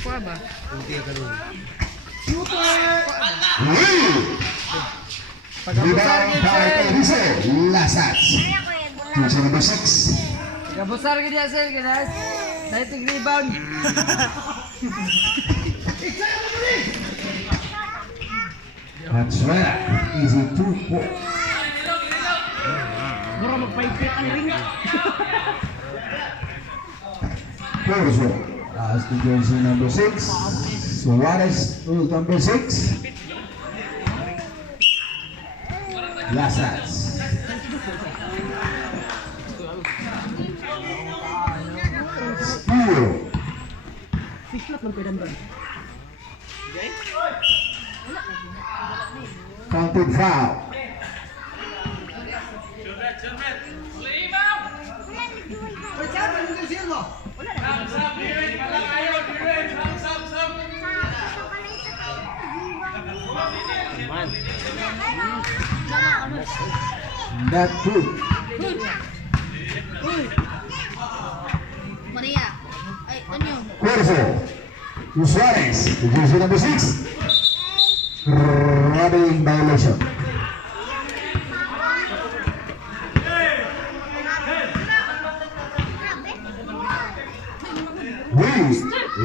Kuha ba? Rebound by Eriso. Lasas. Teacher number 6. Gabusar ka niya, sir, guys. Dahil rebound. That's right. Easy 2-4. Mura magpaipit ang ring. Corso. As to jersey number 6. Suarez, number 6. Lasas. Steal. Fishlock ng pedandang. Counted foul. Not good. Maria. Ay, ano? Corso. Suarez, jersey number 6. Rubbing violation.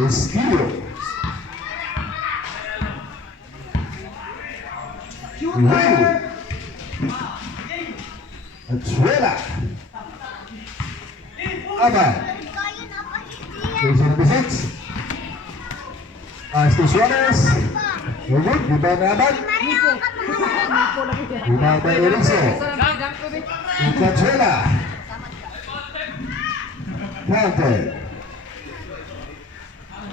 Steal. Achuela. Abad. Jersey number 6. As to Suarez. Good. Rebound na Abad. Rebound by Eriso. Achuela. Counted.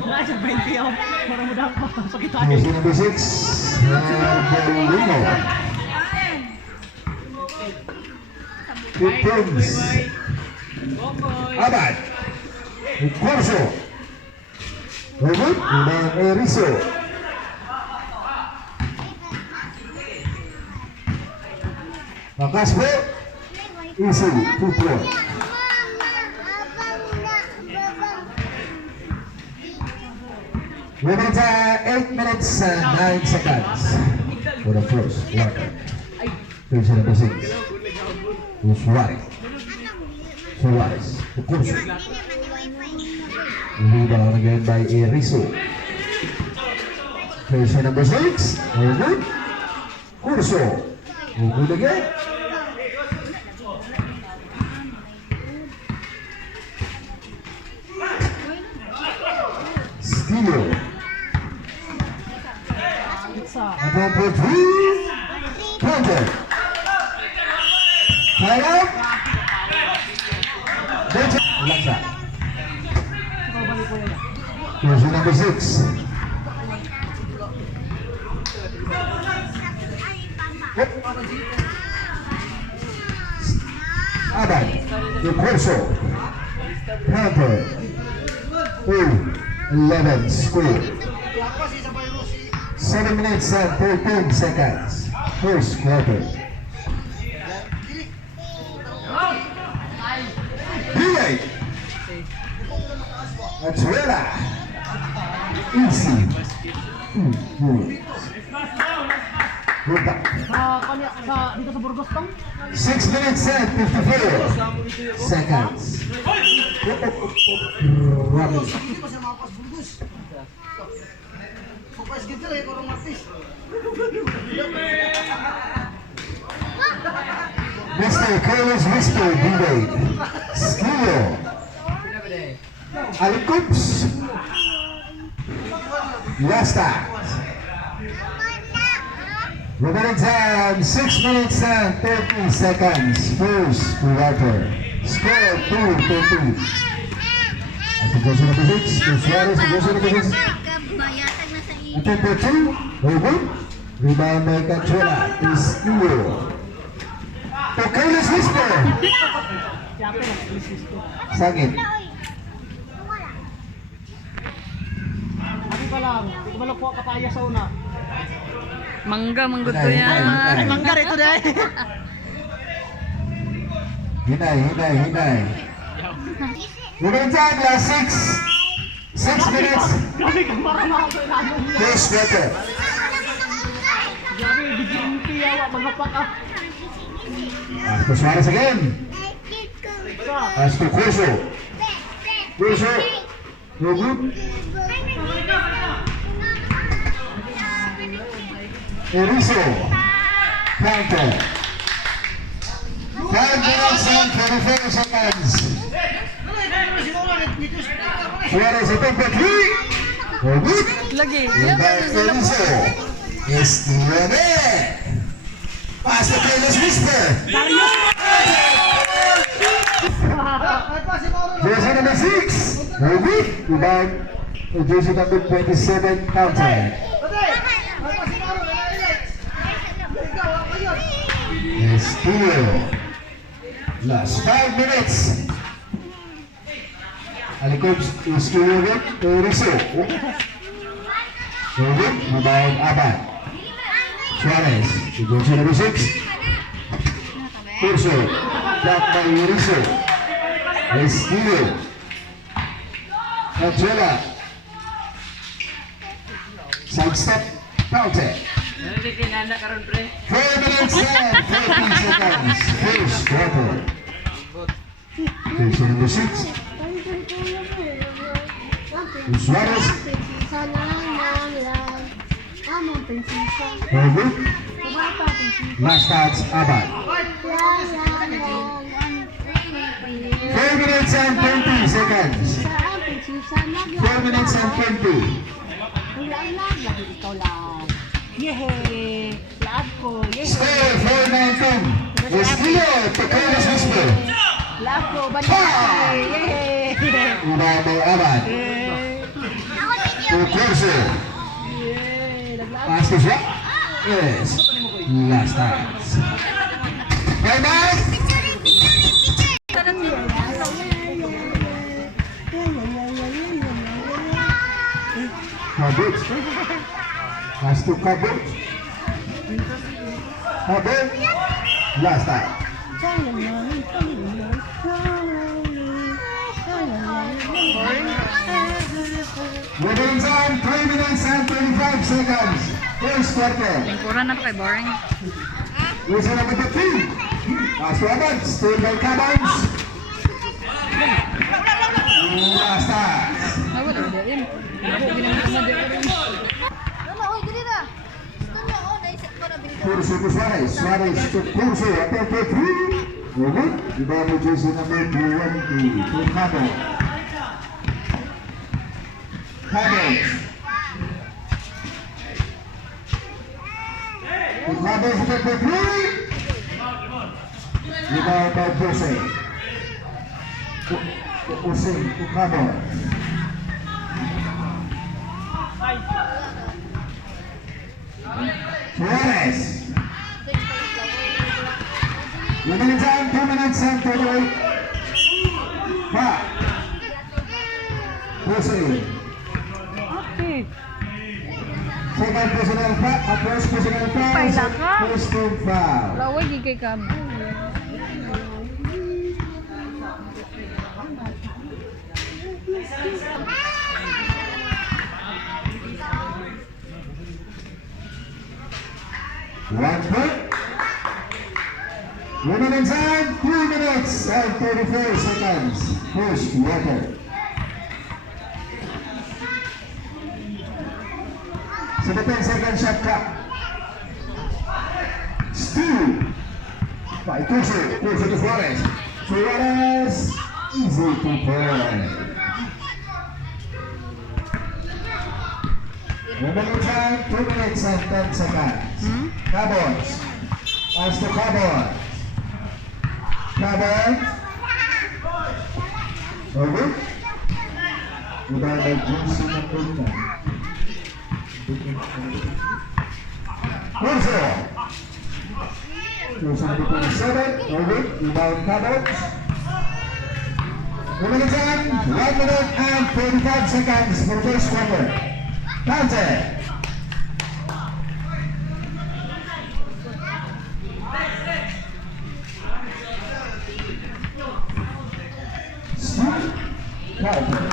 Wala siya 20 ako. Para mo daw pa. Pakitaan. Jersey number 6. Bolino. 15. Abad. Corso. Good. Rebound Eriso. Makasbo. Easy. 2-4. We're 8 minutes and 9 seconds for the first quarter. Jersey number 6. Suarez. Suarez. Corso. Rebound again by Eriso. Jersey number 6. Good. Corso. Good again. Steal. Number 3. Counter. Tie up. Laksa. Jersey number 6. Abad. The Corso. Counter. 11 score. 7 minutes and 13 seconds. First quarter. Delay. Achuela. Easy. Good back. Dito sa Burgos tong? 6 minutes and 54 seconds. Robin. Mr. Carlos Mr. Delay. Skill. Alikups. Last time. Remaining time 6 minutes and 30 seconds. First quarter. Score 2-13. At the jersey number 6, Suarez, the jersey number 6. At number 2, Robin. Rebound by Cachuela is Iyo. To Carlos Whisper. Sagit. Ako pa lang. Hindi ko lang po kapaya sa una. Mangga, mangguto yan. Manggar ito dahil. Hinay. Remaining time last 6 minutes. Grabe kang marama sa ilalim niya. First quarter. Grabe, bigyan tiyawa, mga paka. As to Suarez again. As to Corso. Corso. No good. Erizo. Counter. 5 minutes and 24 seconds. Suarez attempt for 3. No good. Lagi. Back to Erizo. Estione. Pass the playlist whisper. Jersey number 6. No good. Rebound. Jersey number 27. Counter. Steal. Last 5 minutes. Alikod steal again. Erizo. No good. Rebound. Abad. Suarez. Jersey number 6. Corso. Blocked by Erizo. Steal. Angela. Sidestep. Counter. 4 minutes and 14 seconds. First quarter. Jersey number 6. Suarez. No good. Last starts Abad. 4 minutes and 20 seconds. 4 minutes and 20. Yehey! Laad ko! Score 4-19. Estilo, Pecones Whisper. Laad ko! Banyak! Yehey! Rebound by Abad. To Corso. Pass to shot. Yes. Last starts. Right back. Kabut. Pass to Kabut. Kabut. Last time. Within time, 3 minutes and 25 seconds. First quarter. Lingkuran na to kay boring. Jersey number 15. Pass to Abad. Still by Cabans. Last time. Nawala ba din? Ako ginamit na din rin. Mama, oy, dili na. Gusto niyo, oh, naisip ko na binigyan. Corso to Suarez. Suarez to Corso. Attempt for 3. Good. Rebound to jersey number 20. To Cabo. Cabo. To Cabo attempt for 3. Rebound by Jose. Jose to Cabo. Suarez. Remaining time 2 minutes and 38. Back. Jose. Okay. Second personal foul. First personal foul. Paila ka. First team foul. Laway gigay ka. One point. Remaining time 3 minutes and 34 seconds. First quarter. So the 10-second shot clock. Steal by Corso. Corso to Suarez. Suarez. Easy to point. Remaining time 2 minutes and 10 seconds. Cabons. Pass to Cabons. Cabons. Over. Rebound by Johnson number 9. Corso. Corso number 27. Over. Rebound Cabons. Remaining time 1 minute and 45 seconds for first quarter. Counter. Counter.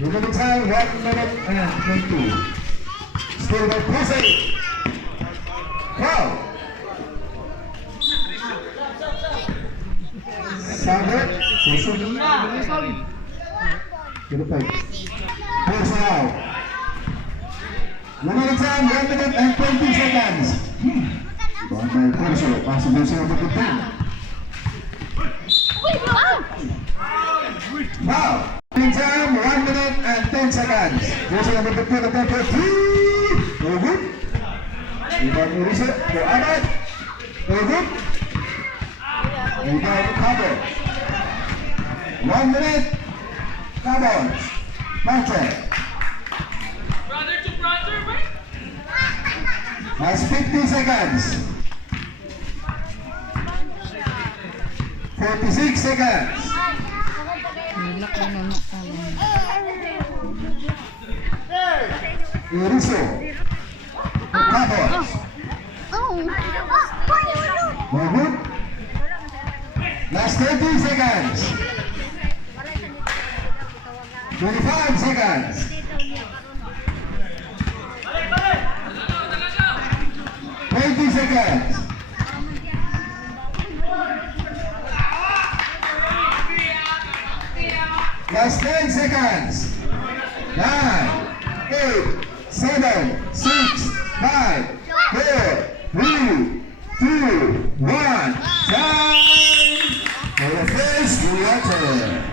Remaining time, 1 minute and 20. Still by Pussy. Wow. Sander, Pussy. Good play. Push out. Remaining time, 1 minute and 20 seconds. Ball by Pussy. Pasok na siya magpapagpapag. Wow. Remaining time, 1 minute and 10 seconds. Pussy na magpapagpapag. 3. No good. Rebound Urisa for Ahmad. No good. Rebound cover. 1 minute. Cowboys. Martin. Brother to brother, right? Has 50 seconds. 46 seconds. Uriso. Cowboys. No good. Last 30 seconds. 25 seconds. 20 seconds. Last 10 seconds. 9, 8, 7, 6, 5, 4, 3, 2, 1. Time for the first quarter.